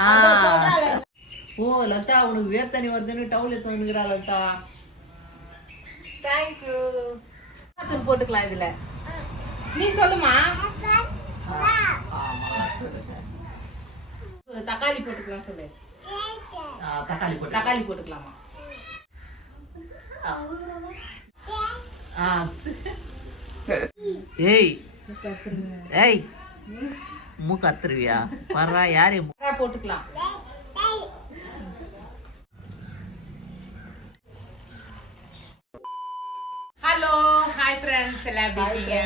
ஆ. சொல்றாளே. ஓ லதா உனக்கு வேர்த்தனி வருதுன்னு டவுல் எடுத்து வந்துக்கிறா லதா. தேங்க்யூ போட்டுக்கலாம் இதுல. நீ சொல்லுமா? ஆமா. தக்காளி போட்டுக்கலாம் சொல்லு. ஆ, தக்காளி போட்டு தக்காளி போட்டுக்கலாமா? ஆ. ஏய். ஏய். மூக்கு அத்துருவியா வர்றா யாரு போட்டுக்கலாம். ஹலோ ஹாய் ஃப்ரெண்ட்ஸ் எல்லாம் எப்படி இருக்கீங்க?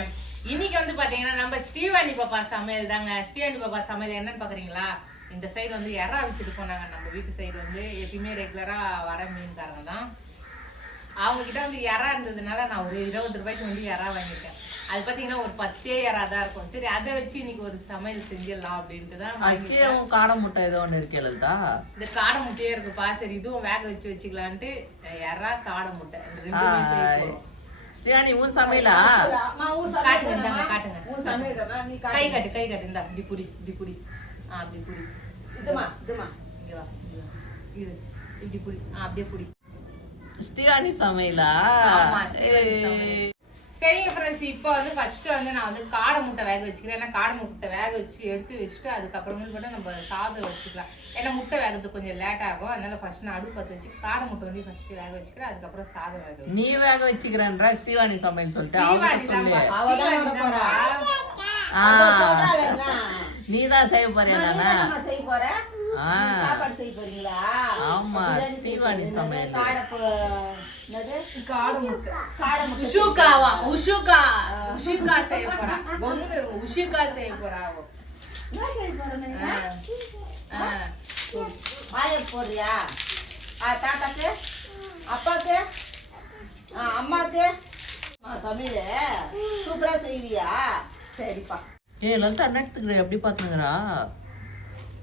இன்னைக்கு வந்து பாத்தீங்கன்னா நம்ம ஸ்ரீவாணி பாப்பா சமையல் தாங்க. ஸ்ரீவாணி பாப்பா சமையல் என்னன்னு பாக்குறீங்களா? இந்த சைடு வந்து எறா வித்துட்டு போனாங்க? நம்ம வீட்டு சைடு வந்து எப்பயுமே ரெகுலரா வர மீன்காரங்க தான். அவங்க கிட்ட வந்து எறா இருந்ததுனால நான் ஒரு இருபது ரூபாய்க்கு வந்து எறா வாங்கியிருக்கேன். அது பாத்தீங்கன்னா ஒரு பத்தே எறா தான் இருக்கும். சரி அதை வச்சு இன்னைக்கு ஒரு சமையல் செஞ்சிடலாம் அப்படின்ட்டு தான் காடை முட்டை ஏதோ ஒன்று இருக்கே இந்த காடை முட்டையே இருக்குப்பா. சரி இதுவும் வேக வச்சு வச்சுக்கலான்ட்டு எறா காடை முட்டை. சமையலா? காட்டுங்க கை காட்டு கை காட்டு. இந்தா இப்படி புடி இப்படி புடி. ஆ புடி. இங்க வா. இது இப்படி புடி. ஆ அப்படியே புடி. ஸ்ரீயானி சமையலா. சரிங்க ஃப்ரெண்ட்ஸ் இப்போ வந்து ஃபர்ஸ்ட் வந்து நான் வந்து காடை முட்டை வேக வச்சுக்கிறேன். ஏன்னா காடை முட்டை வேக வச்சு எடுத்து வச்சுட்டு அதுக்கப்புறமேல் கூட நம்ம சாதம் வச்சுக்கலாம். ஏன்னா முட்டை வேகிறதுக்கு கொஞ்சம் லேட் ஆகும். அதனால ஃபர்ஸ்ட் நான் அடுப்பு பற்ற வச்சு காடை முட்டை வந்து ஃபர்ஸ்ட் வேக வச்சுக்கிறேன். அதுக்கப்புறம் சாதம் வேக வச்சு நீ வேக வச்சுக்கிறேன்ற ஸ்ரீவாணி சமையல் சொல்லிட்டு. அவங்க சொல்லு. ஸ்ரீவாணி தான்ப்பா. ஆ. நீ தான் செய்ய ஆ. ஆமா ஸ்ரீவாணி சமையல். காடை முட்டை. உஷுகாவா உஷுகா உஷுகா செய்ய போறா. ஒண்ணு உஷுகா செய்ய போறா. ஆ. போடுறியா? ஆ தாத்தாக்கு? அப்பாக்கு? அம்மாக்கு? தமிழ் சூப்பரா செய்வியா? சரிப்பா. ஏய் லலிதா நட்டுக்கிற எப்படி பாத்துங்கிறா நெருப்பு எரியுதுல, அடுப்பு பத்த வச்சு.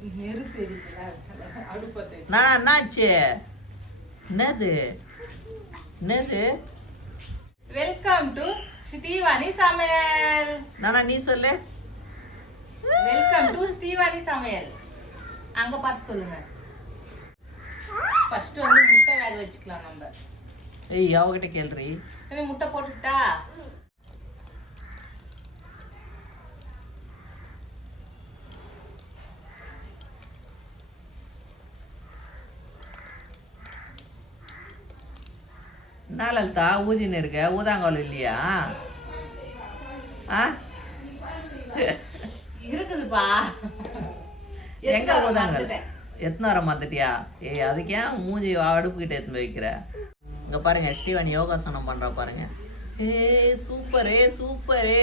நான் என்னாச்சு? என்னது? என்னது? வெல்கம் டு ஸ்ரீவாணி சமையல். நானா நீ சொல்லு. வெல்கம் டு ஸ்ரீவாணி சமையல். அங்க பார்த்து சொல்லுங்க. ஃபர்ஸ்ட் வந்து முட்டை வேக வச்சுக்கலாம் நம்ம. ஏய் அவகிட்ட கேள்றி. முட்டை போட்டுட்டா என்ன லலிதா ஊதின்னு இருக்க ஊதாங்கோல் இல்லையா? ஆ? இருக்குதுப்பா. எங்க ஊதாங்கல். எத்தனை வர மாத்துட்டியா? ஏய் அதுக்கு ஏன் மூஞ்சி அடுப்பு கிட்ட எடுத்து போய் வைக்கிற? இங்க பாருங்க ஸ்ரீவாணி யோகாசனம் பண்றா பாருங்க. ஏ சூப்பரே சூப்பரே.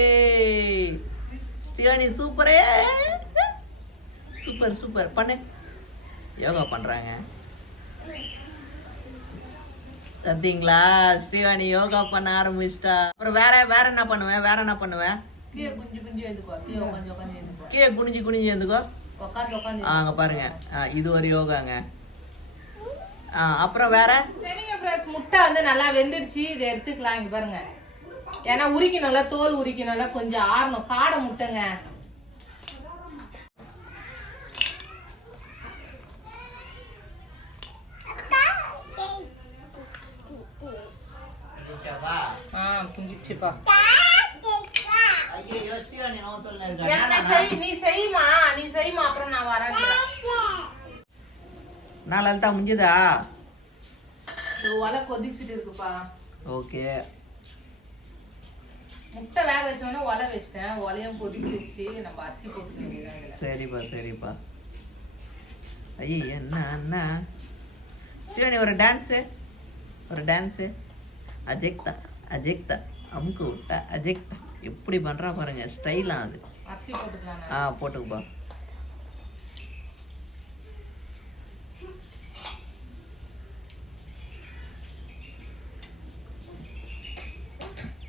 ஸ்ரீவாணி சூப்பரே. Super super. பண்ணு. யோகா பண்றாங்க. பார்த்தீங்களா ஸ்ரீவாணி யோகா பண்ண ஆரம்பிச்சிட்டா. அப்புறம் வேற வேற என்ன பண்ணுவேன் வேற என்ன பண்ணுவேன் கீழே குஞ்சு குஞ்சு எழுதுப்பா கீழே உட்காந்து கீழே குனிஞ்சு குனிஞ்சு இருந்துக்கோ உட்காந்து உட்காந்து ஆ, அங்க பாருங்க. இது ஒரு யோகாங்க. ஆ, அப்புறம் வேற? சரிங்க ஃப்ரெண்ட்ஸ் முட்டை வந்து நல்லா வெந்துடுச்சு. இதை எடுத்துக்கலாம். இங்க பாருங்க. ஏன்னா உரிக்கணும்ல தோல் உரிக்கணும்ல கொஞ்சம் ஆறணும். காடை முட்டைங்க. ஆ புஞ்சிச்சுப்பா நோ செய்யுமா நீ செய்யுமா அப்புறம் நான் வரேன். நான் லலிதா முடிஞ்சுதா ஒலை கொதிச்சுட்டு இருக்குப்பா. ஓகே. முட்டை வேக வச்சோன்னா ஒலை வச்சிட்டேன். ஒலையும் கொதிச்சிருச்சு நம்ம அரிசி போட்டுக்க வேண்டியதான் இதுல. சரிப்பா சரிப்பா. ஐயோ என்ன அண்ணா சிவனி ஒரு டான்ஸு ஒரு டான்ஸு அஜெக்தா அஜெக்தா அமுக்கு விட்டா அஜெக்தா எப்படி பண்ணுறா பாருங்க ஸ்டைலாம் அது. அரிசி போட்டுக்கலாம் ஆ போட்டுக்குப்பா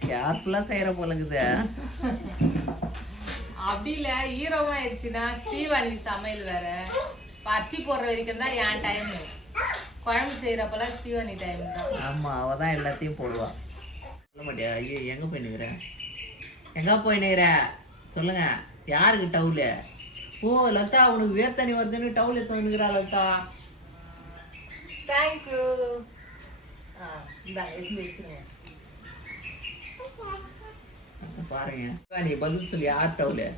கேர்ஃபுல்லாக செய்கிற போலக்குது அப்படி இல்ல ஈரமா ஆயிடுச்சுன்னா ஸ்ரீவாணி சமையல் வேற. அரிசி போடுற வரைக்கும் தான் என் டைம் குழம்பு செய்யறப்பெல்லாம் ஸ்ரீவாணி டைம் தான் ஆமாம் அவள் தான் எல்லாத்தையும் போடுவா. சொல்ல மாட்டியா? ஐயோ எங்கே போய் நிற்கிற எங்கே போய் நிற்கிற சொல்லுங்க. யாருக்கு டவுலு? ஓ லதா உனக்கு வேர்த்தனி வருதுன்னு டவுல் எடுத்து வந்துக்கிறா லதா. தேங்க்யூ ஆ இந்த எடுத்து வச்சுருங்க. பாருங்க. நீ பதில் சொல்லி யார் டவுலு?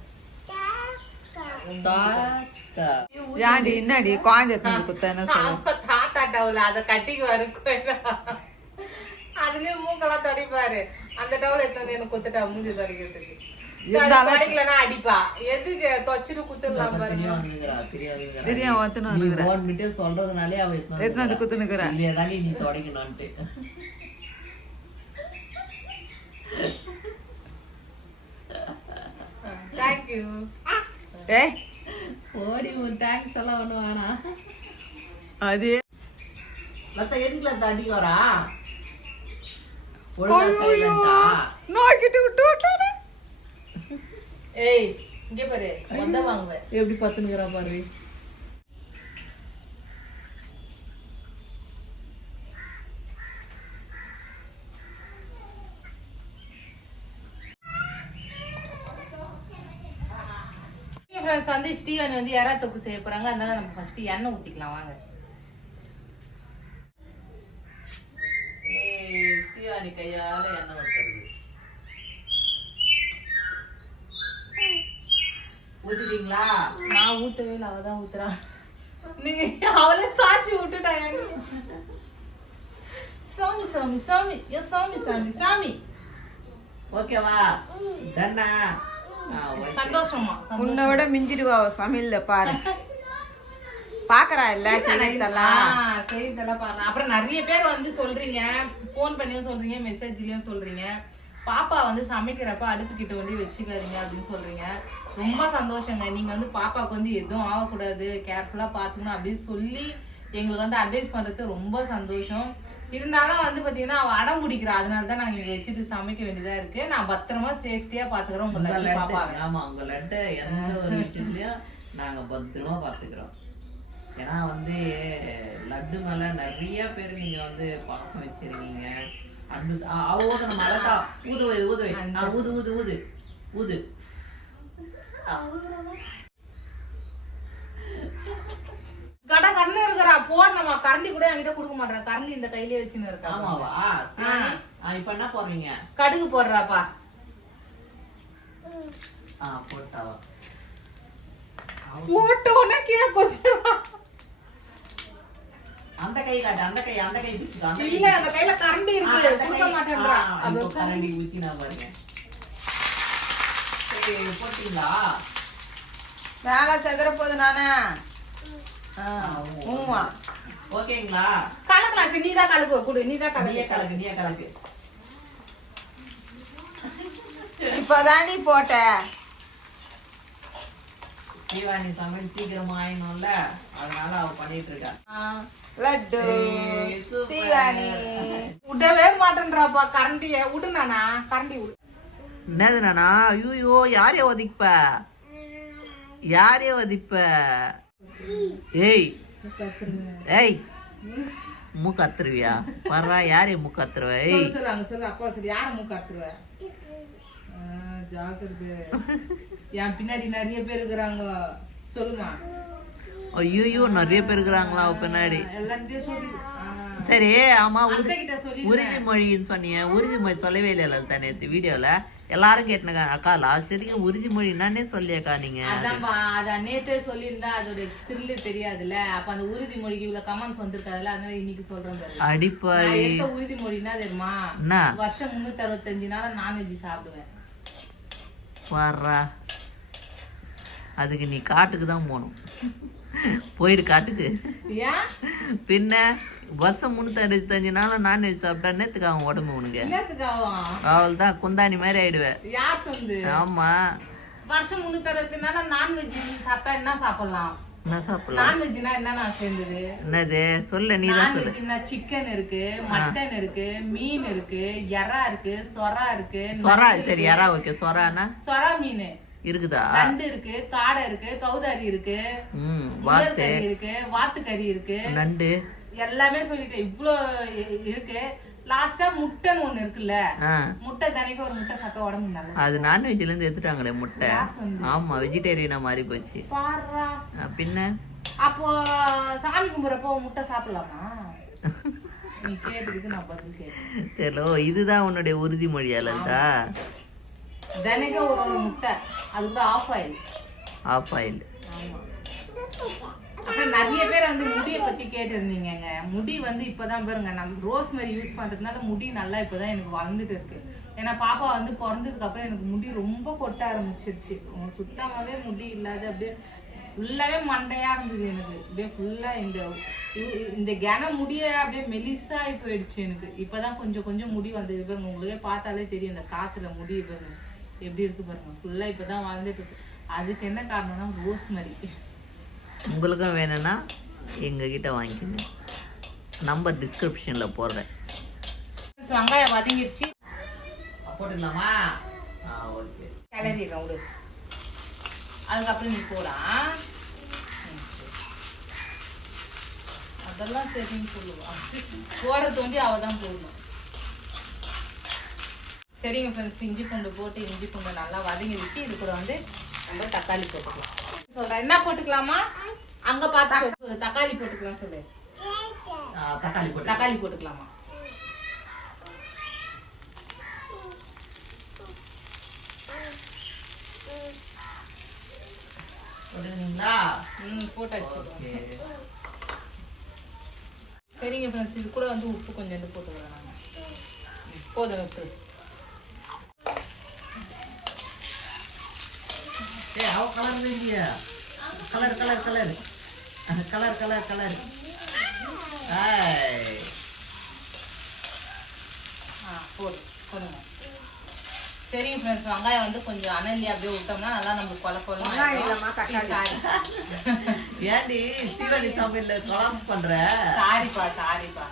என்னடி குழந்தை எடுத்து குத்தேன்னு சொல்லு ஆமா, தாத்தா டவுல் அதை கட்டிக்கு வரும் அதுலயும் மூக்கெல்லாம் தடிப்பாரு. அந்த டவுல் எடுத்து வந்து எனக்கு குத்துட்டா மூஞ்சி தடிக்கிறதுக்கு. அடிப்பா. எதுக்கு தொச்சிட்டு குத்துடலாம் பாருங்க. தெரியும் ஒத்துன்னு சொல்றதுனாலே அவ எடுத்து எடுத்து வந்து குத்துனுக்குறேன் இல்லையா தானே நீ தொடக்கணும்ட்டு தேங்க்யூ ஏய் ஓடி தேங்க்ஸ் எல்லாம் ஒன்றும் வேணாம். அது லத்தா எதுக்கு லத்தா அடிக்க வரா ஏய் இங்க பாரு மொத்த வாங்குவேன் எப்படி பத்துனுக்குறா பாரு. ஃப்ரெண்ட்ஸ் வந்து ஸ்டீவன் வந்து எறா தொக்கு செய்ய போறாங்க? அதனால நம்ம ஃபர்ஸ்ட் எண்ணெய் ஊத்திக்கலாம் வாங்க ஏய் ஸ்ரீவாணி கையால எண்ணெய் ஊத்துறது ஊத்திட்டீங்களா? நான் ஊத்தவே இல்லை அவ தான் ஊத்துறா. நீங்க அவளே சாச்சி விட்டுட்டா சாமி சாமி சாமி. ஏ சாமி சாமி சாமி. ஓகேவா? okay. சந்தோஷமா உன்னை விட மிஞ்சிடுவா சமையல்ல பாரு. பாக்குறா இல்ல பாருங்க அப்புறம் நிறைய பேர் வந்து சொல்றீங்க. ஃபோன் பண்ணியும் சொல்றீங்க மெசேஜ்லயும் சொல்றீங்க. பாப்பா வந்து சமைக்கிறப்ப அடுப்பு கிட்ட வந்து வச்சுக்காதீங்க அப்படின்னு சொல்றீங்க. ரொம்ப சந்தோஷங்க. நீங்க வந்து பாப்பாவுக்கு வந்து எதுவும் ஆகக்கூடாது. கேர்ஃபுல்லா பாத்துக்கணும் அப்படின்னு சொல்லி எங்களுக்கு வந்து அட்வைஸ் பண்றது ரொம்ப சந்தோஷம். இருந்தாலும் வந்து பாத்தீங்கன்னா அவ அடம் பிடிக்கிறா. அதனால தான் நாங்க இங்க வச்சுட்டு சமைக்க வேண்டியதா இருக்கு. நான் பத்திரமா சேஃப்டியா பாத்துக்கிறேன் உங்க பாப்பாவை. ஆமா உங்க லட்டு எந்த ஒரு விஷயத்துலயும் நாங்க பத்திரமா பாத்துக்கிறோம். ஏன்னா வந்து லட்டு மேல நிறைய பேர் நீங்க வந்து பாசம் வச்சிருக்கீங்க. அன்பு ஊதணும் மலதா ஊது ஊது. ஆ, ஊது ஊது ஊது. ஊது. கட கண்ணு இருக்கிறா போடணுமா கரண்டி கூட என்கிட்ட கொடுக்க மாட்டா கரண்டி இந்த கையிலே வச்சுன்னு இருக்கா? ஆமாவா? இப்ப என்ன போடுறீங்க? கடுகு போடுறாப்பா. ஆ போட்டாவா? போட்டோன்னா கீழே கொத்துவா அந்த கை அந்த கை அந்த கை இல்ல கையில கரண்டி இருக்கு கொடுக்க மாட்டேன்றா பாருங்க சரி போட்டீங்களா மேல செதற போகுது நானே ஓகேங்களா கலக்கலாம் சரி நீதான் கலப்பு கொடு நீதான் நீயே கலக்கு கலக்கு நீயே கலக்கு இப்பதாண்டி போட்ட தீவாணி சமையல் சீக்கிரமா ஆயிடும்ல அதனால அவ பண்ணிட்டு இருக்கா லட்டு. தீவானி விடவே மாட்டேன்றாப்பா கரண்டிய விடு நானா கரண்டி விடு என்னது நானா? ஐயோ யாரைய ஒதிப்ப யாரைய ஒதிப்ப ஏய் ஏய் மூக்கு அத்துருவியா? வர்றா யாரைய மூக்கு அத்துருவ? ஏய். சொல்லு சொல்லு அங்க சொல்லு அப்பா சொல்லு யார மூக்கு அத்துருவ? ஜாக்கிரது. என் பின்னாடி நிறைய பேர் இருக்கிறாங்க. சொல்லுமா? ஐயோ நிறைய பேர் இருக்கிறாங்களா பின்னாடி. சரி ஆமா உறுதி உறுதிமொழின்னு சொன்னீங்க உறுதிமொழி சொல்லவே இல்லை லலிதா நேற்று வீடியோல. எல்லாரும் கேட்டுனாங்க அக்கா லாஸ்ட் வரைக்கும் உறுதிமொழி என்னன்னே சொல்லியாக்கா நீங்க. அதான்பா அத நேற்றே சொல்லியிருந்தா அதோட த்ரில்லு தெரியாதுல்ல. அப்ப அந்த உறுதிமொழிக்கு இவ்வளவு கமெண்ட்ஸ் வந்திருக்காதுல்ல அதனால இன்னைக்கு சொல்றேன் அடிப்பாடி எடுத்த உறுதிமொழின்னா தெரியுமா? என்ன? வருஷம் முன்னூத்தி அறுபத்தஞ்சு நாள் நான்வெஜ் சாப்பிடுவேன். வர்றா. அதுக்கு நீ காட்டுக்கு தான் போகணும். போயிடு காட்டுக்கு. பின்ன வருஷம் முன்னூத்தி அறுபத்தஞ்சு நாளும் நான்வெஜ் சாப்பிட்டா நேத்துக்கு உடம்பு உனக்கு. அவள் தான் குந்தாணி மாதிரி ஆயிடுவேன் ஆமா. வருஷம் முன்னூத்தி அறுபத்தஞ்சு நாள் நான்வெஜ் சாப்பிட்டா என்ன சாப்பிடலாம்? என்னது? சொல்ல நீ சிக்கன் இருக்கு மட்டன் இருக்கு மீன் இருக்கு எறா இருக்கு சொரா இருக்கு சொரா சரி யாரா ஓகே. சொரானா சொரா மீன். இருக்குதா? நண்டு இருக்கு காடை இருக்கு கௌதாரி இருக்கு வாத்து. இருக்கு வாத்து கறி இருக்கு. நண்டு. எல்லாமே சொல்லிட்டேன். இவ்ளோ இ- இருக்கு. லாஸ்டா முட்டைன்னு ஒண்ணு இருக்குல்ல? முட்டை தினைக்கும் ஒரு முட்டை சாப்பிட்டா உடம்பு நல்லது. அது நான்வெஜ்ல இருந்து எடுத்துட்டாங்களே முட்டை. ஆமா வெஜிடேரியனா மாறி போச்சு. பாருடா. ஆ, பின்ன? அப்போ சாமி கும்பிட்றப்போ முட்டை சாப்பிடலாமா? நீ கேட்டதுக்கு நான் பதில் கேட்டேன். தெரியல. இதுதான் உன்னுடைய உறுதிமொழி அலங்கா தினைக்கும் ஒரு ஒரு முட்டை. அது கூட ஆஃப் ஆயில் ஆஃப் ஆயில் ஆமா. அப்புறம் நிறைய பேர் வந்து முடியை பத்தி கேட்டிருந்தீங்கங்க. முடி வந்து இப்பதான் பாருங்க நம்ம ரோஸ்மெரி யூஸ் பண்றதுனால முடி நல்லா இப்பதான் எனக்கு வளர்ந்துட்டு இருக்கு. ஏன்னா பாப்பா வந்து பிறந்ததுக்கு அப்புறம் எனக்கு முடி ரொம்ப கொட்ட ஆரம்பிச்சிருச்சு. உம் சுத்தமாவே முடி இல்லாத அப்படியே ஃபுல்லாவே மண்டையா இருந்தது எனக்கு. அப்படியே ஃபுல்லா இந்த இந்த கன முடிய அப்படியே மெலிசாகி போயிடுச்சு எனக்கு. இப்பதான் கொஞ்சம் கொஞ்சம் முடி வந்தது. பாருங்க உங்களுக்கே பார்த்தாலே தெரியும் இந்த காத்துல முடி பாருங்க. எப்படி இருக்கு பாருங்க. ஃபுல்லா இப்பதான் வளர்ந்துட்டு இருக்கு. அதுக்கு என்ன காரணம்னா ரோஸ்மெரி உங்களுக்கும் வேணும்னா எங்ககிட்ட வாங்கிக்கோங்க. நம்பர் டிஸ்கிரிப்ஷன்ல போடுறேன். வெங்காயம் வதங்கிடுச்சு போட்டுக்கலாமா? ஆ ஓகே. கிளறிடுறோம் விடு. அதுக்கப்புறம் நீ போடா. ம், சரி. அதெல்லாம் சரின்னு சொல்லுவா போற தோண்டி அவ தான் போடணும். சரிங்க ஃப்ரெண்ட்ஸ் இஞ்சி பூண்டு போட்டு இஞ்சி பூண்டு நல்லா வதங்கிடுச்சு இது கூட வந்து நம்ம தக்காளி போட்டுக்கலாம். சொல்றேன். என்ன போட்டுக்கலாமா? அங்க பார்த்து சொல்லு. தக்காளி போட்டுக்கலாம் சொல்லு. தக்காளி போட்டு தக்காளி போட்டுக்கலாமா? போட்டுக்கிறீங்களா? ம் போட்டாச்சு. சரிங்க ஃப்ரெண்ட்ஸ் இது கூட வந்து உப்பு கொஞ்சோண்டு போட்டுக்கிறேன் நான். போதும் உப்பு. ஏய் அவ கலர் இல்லையா? Colour colour colour colour colour colour ஆய் ஆ போதும் போதுங்க சரிங்க ஃப்ரெண்ட்ஸ் வெங்காயம் வந்து கொஞ்சம் அனல்லி அப்படியே விட்டோம்னா நல்லா நம்ம கொல. சாரி. ஏன்டி தீபாவளி சமையல்ல கொலாப் பண்ற? சாரிப்பா சாரிப்பா.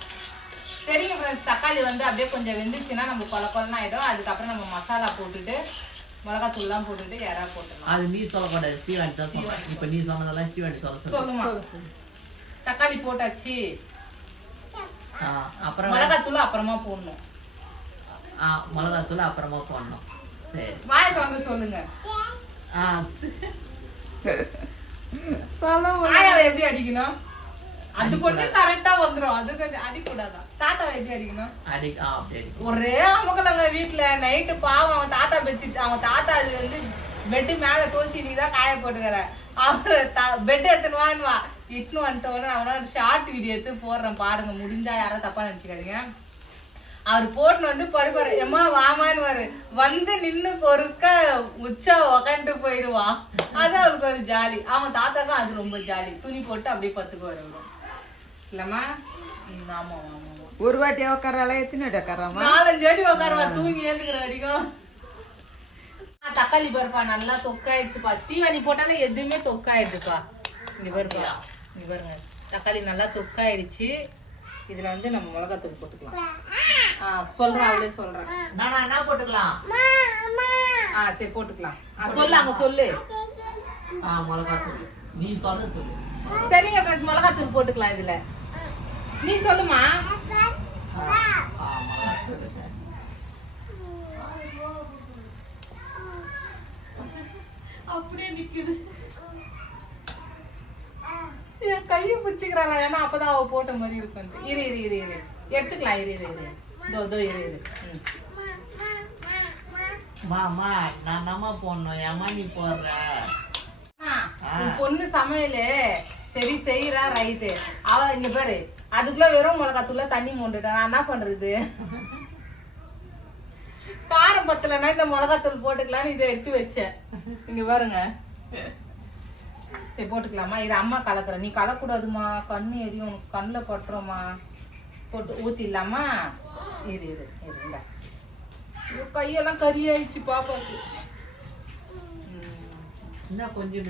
சரிங்க ஃப்ரெண்ட்ஸ் தக்காளி வந்து அப்படியே கொஞ்சம் வெந்துச்சுன்னா நம்ம கொல கொலன்னு ஆயிடும். அதுக்கப்புறம் நம்ம மசாலா போட்டுட்டு மிளகாத்தூள்லாம் போட்டுட்டு இறா போட்டுடலாம் அது நீ சொல்லக்கூடாது ஸ்ரீவாணி தான் சொல்ல இப்ப நீ சொன்னதெல்லாம் ஸ்ரீவாணி சொல்ல சொல்லு சொல்லுமா? தக்காளி போட்டாச்சு. அப்புறம் மிளகாத்தூள் அப்புறமா போடணும். ஆ, மிளகாத்தூள் அப்புறமா போடணும். சரி. வாய்க்கு வந்து சொல்லுங்க. ஆ எப்படி அடிக்கணும்? அது கொஞ்சம் கரெக்டா வந்துரும். அது கொஞ்சம் அடிக்கூடாதான். தாத்தாவை எப்படி அடிக்கணும்? அடி ஆ அப்படி ஒரே அமுக்கலங்க வீட்டுல நைட்டு பாவம் அவன் தாத்தா பெட்ஷீட் அவன் தாத்தா அது வந்து பெட்டு மேல தோச்சி நீ தான் காய போட்டுக்கிற. அவர் பெட் எடுத்துன்னு வான்னு வா. இட்டுன்னு வந்துட்டோன்னு அவனா ஷார்ட் வீடியோ எடுத்து போடுறேன். பாருங்க முடிஞ்சா யாரும் தப்பா நினைச்சுக்காதீங்க. அவர் போட்டுன்னு வந்து படுப்பாரு எம்மா வாமான்னு வாரு. வந்து நின்னு பொறுக்க உச்சா உக்காந்துட்டு போயிடுவான். அது அவருக்கு ஒரு ஜாலி. அவன் தாத்தாக்கும் அது ரொம்ப ஜாலி. துணி போட்டு அப்படியே பத்துக்குவாரு அவரு இல்லம்மா ஆமா ஒரு வாட்டி உக்காரால எத்தனை வாட்டி உக்காராமா நாலஞ்சு அடி உட்காருவா தூங்கி ஏந்துக்கிற வரைக்கும். ஆ, தக்காளி பருப்பா நல்லா தொக்காயிடுச்சுப்பா. ஸ்டீவானி போட்டாலே எதுவுமே தொக்காயிடுச்சுப்பா இங்க பாருப்பா இங்க பாருங்க. தக்காளி நல்லா தொக்காயிடுச்சு. இதுல வந்து நம்ம மிளகாத்தூள் போட்டுக்கலாம். ஆ சொல்றேன் அவளே சொல்றேன் நானா என்ன போட்டுக்கலாம்? ஆ சரி போட்டுக்கலாம். ஆ சொல்லு அங்க சொல்லு. ஆ மிளகாத்தூள். நீ சொல்ல சொல்லு. சரிங்க ஃப்ரெண்ட்ஸ் மிளகாத்தூள் போட்டுக்கலாம் இதுல. நீ சொல்லுமா. அப்படியே நிக்குது. என் கையை பிடிச்சிக்கிறாளா ஏன்னா அப்பதான் அவ போட்ட மாதிரி இருக்கும். இரு இரு இரு இரு. எடுத்துக்கலாம். இரு இரு இரு. இதோ இதோ இரு இரு. மாமா நான் நம்ம போடணும். ஏமா நீ போடுற. பொண்ணு சமையலு. சரி செய்யறா ரைட்டு. அவ இங்க பாரு. அதுக்குள்ள வெறும் மிளகாத்தூள்ல தண்ணி மோண்டுட்டா நான் என்ன பண்றது? காரம் பத்தலைன்னா இந்த மிளகாத்தூள் போட்டுக்கலாம்னு இதை எடுத்து வச்சேன். இங்க பாருங்க. சரி போட்டுக்கலாமா? இது அம்மா கலக்குறேன் நீ கலக்கூடாதுமா கண்ணு எரியும். உனக்கு கண்ணில் பட்டுறோமா போட்டு ஊத்திடலாமா? இரு இரு இந்த. கையெல்லாம் கறி ஆயிடுச்சு பாப்பாக்கு என்ன கொஞ்சம்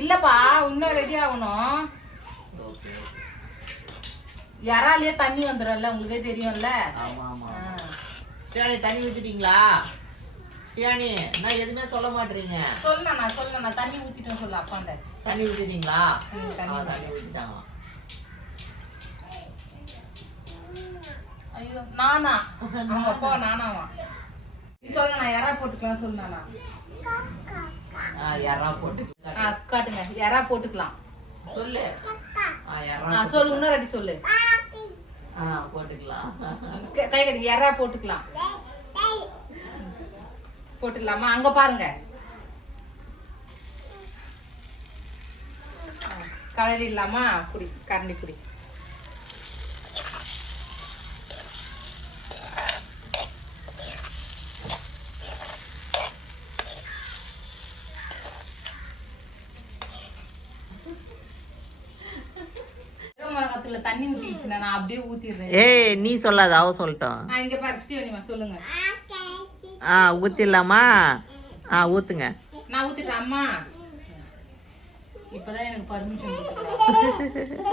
இல்லப்பா இன்னும் ரெடி ஆகணும். இறாலே தண்ணி வந்துடும்ல உங்களுக்கே தெரியும்ல? ஆமா ஆமா தண்ணி ஊத்திட்டீங்களா? ஸ்ரீயாணி நான் எதுவுமே சொல்ல மாட்டீங்க. சொல்லணும் நான் தண்ணி ஊத்திட்டேன் சொல்லு அப்பாண்ட தண்ணி ஊத்திட்டீங்களா? தண்ணி ஊத்திட்டாங்க. ஐயோ நானா? அவங்க அப்பா நானாவா நீ சொல்லுங்க நான் யாரா போட்டுக்கலாம் சொல்லு நானா. ஆ யாரா போட்டு காட்டுங்க யாரா போட்டுக்கலாம். சொல்லு. சொல்லு இன்னொரு அடி சொல்லு. ஆ போட்டுக்கலாம். கை கை கட்டி யாரா போட்டுக்கலாம். போட்டுக்கலாமா? அங்க பாருங்க. கலரி இல்லாமா குடி கரண்டி குடி. மிளகாத்துல தண்ணி ஊத்திடுச்சுன்னா நான் அப்படியே ஊத்திடுறேன். ஏய் நீ சொல்லாத அவ சொல்லட்டும். இங்க பாரு சொல்லுங்க. ஆ ஊத்திடலாமா? ஆ ஊத்துங்க. நான் ஊத்திட்டேன் அம்மா. இப்பதான் எனக்கு பர்மிஷன் கொடுத்துருக்காங்க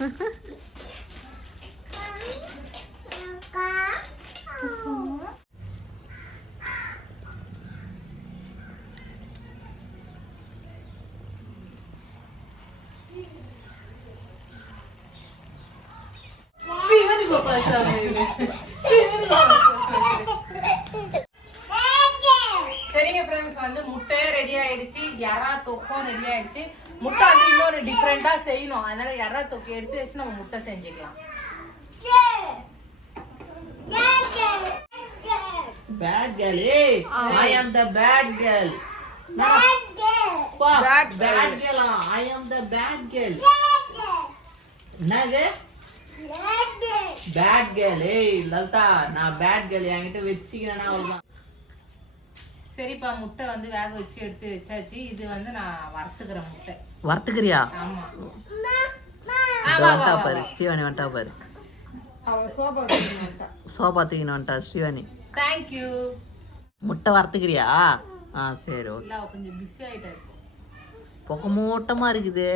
ஸ்ரீவதி பாப்பா சரிங்க ஃப்ரெண்ட்ஸ் வந்து முட்டை ரெடி ஆயிடுச்சு எறா தொக்கும் ரெடி ஆயிடுச்சு. முட்டை வந்து இன்னொரு டிஃப்ரெண்டா செய்யணும். அதனால எறா தொக்கு எடுத்து வச்சு நம்ம முட்டை செஞ்சுக்கலாம். பேட் கேர்ள் ஏய் I am the bad girl Bad bad girl I am the bad girl என்னது? பேட் கேர்ள் ஏய் லலிதா நான் பேட் கேர்ள் என்கிட்ட வச்சுக்கிறேன்னா அவ்வளவுதான். சரிப்பா முட்டை வந்து வேக வச்சு எடுத்து வச்சாச்சு. இது வந்து நான் வறுத்துக்கிறேன் முட்டை. வறுத்துக்கிறியா? ஆமா. வந்துட்டா பாரு ஸ்ரீவாணி வந்துட்டா பாரு. அவ சோபா தூக்கின்னு வந்துட்டா ஸ்ரீவாணி. தேங்க்யூ முட்டை வறுத்துக்கிறியா? ஆ சரி ஓகே. கொஞ்சம் பிஸி ஆயிட்டாரு. பொக்க மூட்டமா இருக்குது.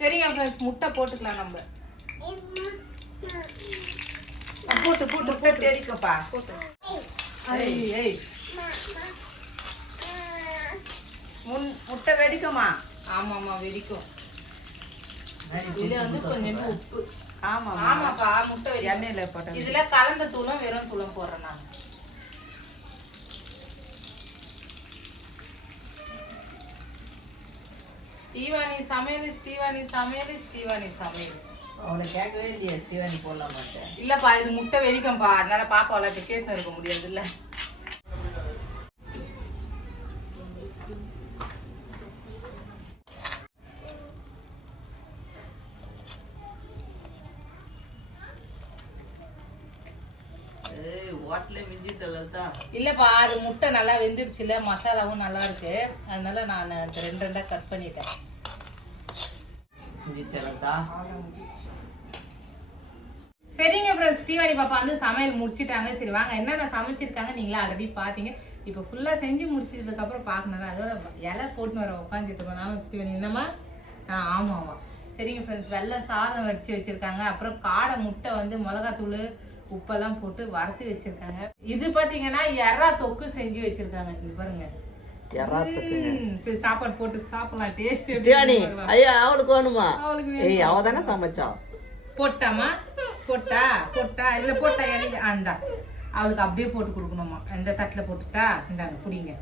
சரிங்க ஃப்ரெண்ட்ஸ் முட்டை போட்டுக்கலாம் நம்ம. போட்டு போட்டு முட்டை தெரிக்கப்பா ஏய், ஏய். முன் முட்டை வெடிக்குமா? ஆமா ஆமா வெடிக்கும். இதுல வந்து கொஞ்சம் உப்பு. ஆமா ஆமாப்பா முட்டை வெடிக்கும். எண்ணெயில போட்ட இதுல கலந்த தூளும் வெறும் தூளும் போடுறேன் நான். ஸ்ரீவாணி சமையல் ஸ்ரீவாணி சமையல் ஸ்ரீவாணி சமையல். அவனை கேட்கவே இல்லையே ஸ்ரீவாணி போடலாம் மாட்டேன் இல்லப்பா இது முட்டை வெடிக்கும்பா அதனால பாப்பாவால கேட்டு இருக்க முடியாது இல்ல ஏய் ஹோட்டலே மிஞ்சிட்ட லலிதா இல்லப்பா அது முட்டை நல்லா வெந்துருச்சுல மசாலாவும் நல்லா இருக்கு. அதனால நான் அந்த ரெண்டு ரெண்டா கட் பண்ணிட்டேன். சரிங்க ஃப்ரெண்ட்ஸ் ஸ்ரீவாணி பாப்பா வந்து சமையல் முடிச்சிட்டாங்க. சரி வாங்க என்னென்ன சமைச்சிருக்காங்க நீங்களே ஆல்ரெடி பார்த்தீங்க இப்போ ஃபுல்லாக செஞ்சு முடிச்சதுக்கு அப்புறம் பார்க்கணும் அதோட இலை போட்டு வர உட்காந்துட்டு இருக்கோம். நானும் ஸ்ரீவாணி. என்னம்மா? ஆ ஆமாம் ஆமாம். சரிங்க ஃப்ரெண்ட்ஸ் வெள்ளை சாதம் வடிச்சு வச்சிருக்காங்க. அப்புறம் காடை முட்டை வந்து மிளகாத்தூள் உப்பெல்லாம் போட்டு வறுத்து வச்சிருக்காங்க. இது பார்த்தீங்கன்னா எறா தொக்கு செஞ்சு வச்சிருக்காங்க. இது பாருங்க. சாப்பாடு போட்டு சாப்பிடலாம். டேஸ்ட் ஐயா அவளுக்கு வேணுமா? ஏய் அவ தானே சமைச்சா? போட்டாமா? போட்டா? போட்டா? இதுல போட்டா இறங்கி அந்த அவளுக்கு அப்படியே போட்டு கொடுக்கணுமா? இந்த தட்டுல போட்டுட்டா? இந்தாங்க குடிங்க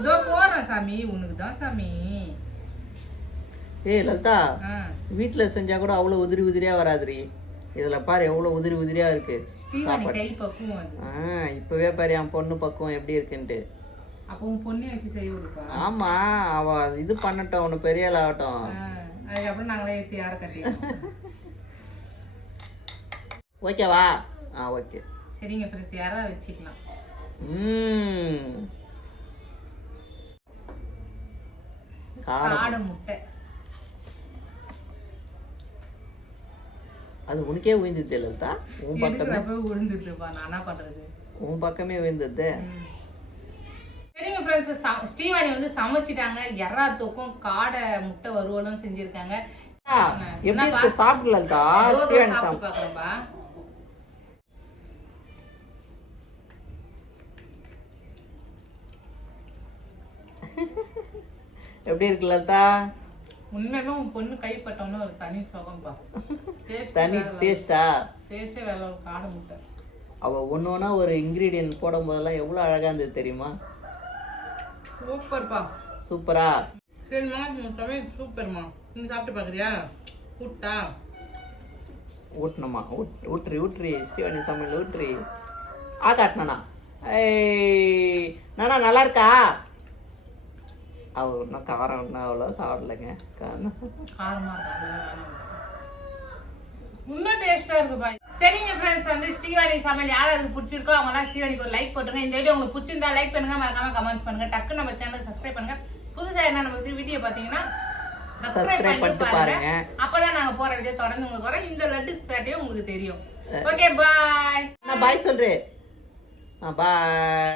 இதோ போறேன் சாமி. உனக்கு தான் சாமி. ஏய் லலிதா ஆ. வீட்ல செஞ்சா கூட அவ்வளவு உதிரி உதிரியா வராதுரி இதுல பாரு எவ்வளவு உதிரி உதிரியா இருக்கு. ஸ்ரீவாணி கை பக்குவம் அது. ஆ இப்பவே பாரு என் பொண்ணு பக்குவம் எப்படி இருக்குன்ட்டு. அப்போ உன் பொண்ணை வச்சு செய்ய கொடுப்பா ஆமா அவ இது பண்ணட்டும் அவனு பெரிய ஆகட்டும். அதுக்கப்புறம் நாங்களே ஏற்றி யாரை கட்டிடுவோம்? ஓகேவா? ஆ ஓகே. சரிங்க ஃப்ரெண்ட்ஸ் யாரா வச்சுக்கலாம்? ம். காடை முட்டை. அது உனக்கே விழுந்தது லலிதா. உன் பக்கமே விழுந்துட்டுப்பா நான் என்ன பண்றது? உன் பக்கமே விழுந்தது சரிங்க ஃப்ரெண்ட்ஸ் ஸ்ரீவாணி வந்து சமைச்சிட்டாங்க. எறா தூக்கம் காடை முட்டை வறுவலும் செஞ்சிருக்காங்க. எப்படி சாப்பிட்டு லலிதா? ஸ்ரீவாணி சாப்பிட்டு. எப்படி இருக்கு லலிதா? உண்மையுமே உன் பொண்ணு கைப்பட்டவொன்னு ஒரு தனி சுகம்பா தனி டேஸ்டா டேஸ்டே வேலை காட முட்டை. அவ ஒன்று ஒன்றா ஒரு இன்க்ரீடியன்ட் போடும் போதெல்லாம் எவ்வளோ அழகாக இருந்தது தெரியுமா? சூப்பர்ப்பா சூப்பரா சரி மாமா முட்டமே சூப்பர்மா நீ சாப்பிட்டு பார்க்குறியா கூட்டா ஊட்டணுமா? ஊட் ஊட்ரி ஊட்ரி ஸ்ரீவாணி சமையல் ஆ காட்டினா ஏய் நானா நல்லா இருக்கா? அவ இன்னும் காரம் இன்னும் அவ்வளோ சாப்பிடலைங்க. இன்னும் டேஸ்டா இருக்கு பாய். சரிங்க ஃப்ரெண்ட்ஸ் வந்து ஸ்ரீவாணி சமையல் யாராருக்கு பிடிச்சிருக்கோ அவங்கலாம் ஸ்ரீவாணிக்கு ஒரு லைக் போட்டுருங்க. இந்த வீடியோ உங்களுக்கு பிடிச்சிருந்தா லைக் பண்ணுங்க மறக்காம கமெண்ட்ஸ் பண்ணுங்க. டக்கு நம்ம சேனல் சப்ஸ்கிரைப் பண்ணுங்க. புதுசா என்ன நம்ம வீடியோ பாத்தீங்கன்னா Subscribe சப்ஸ்கிரைப் பண்ணிட்டு பாருங்க. அப்பதான் நாங்க போற வீடியோ தொடர்ந்து உங்களுக்கு வரும். இந்த லட்டு சாட்டியும் உங்களுக்கு தெரியும். ஓகே பாய் நான் பாய் சொல்றேன். பாய்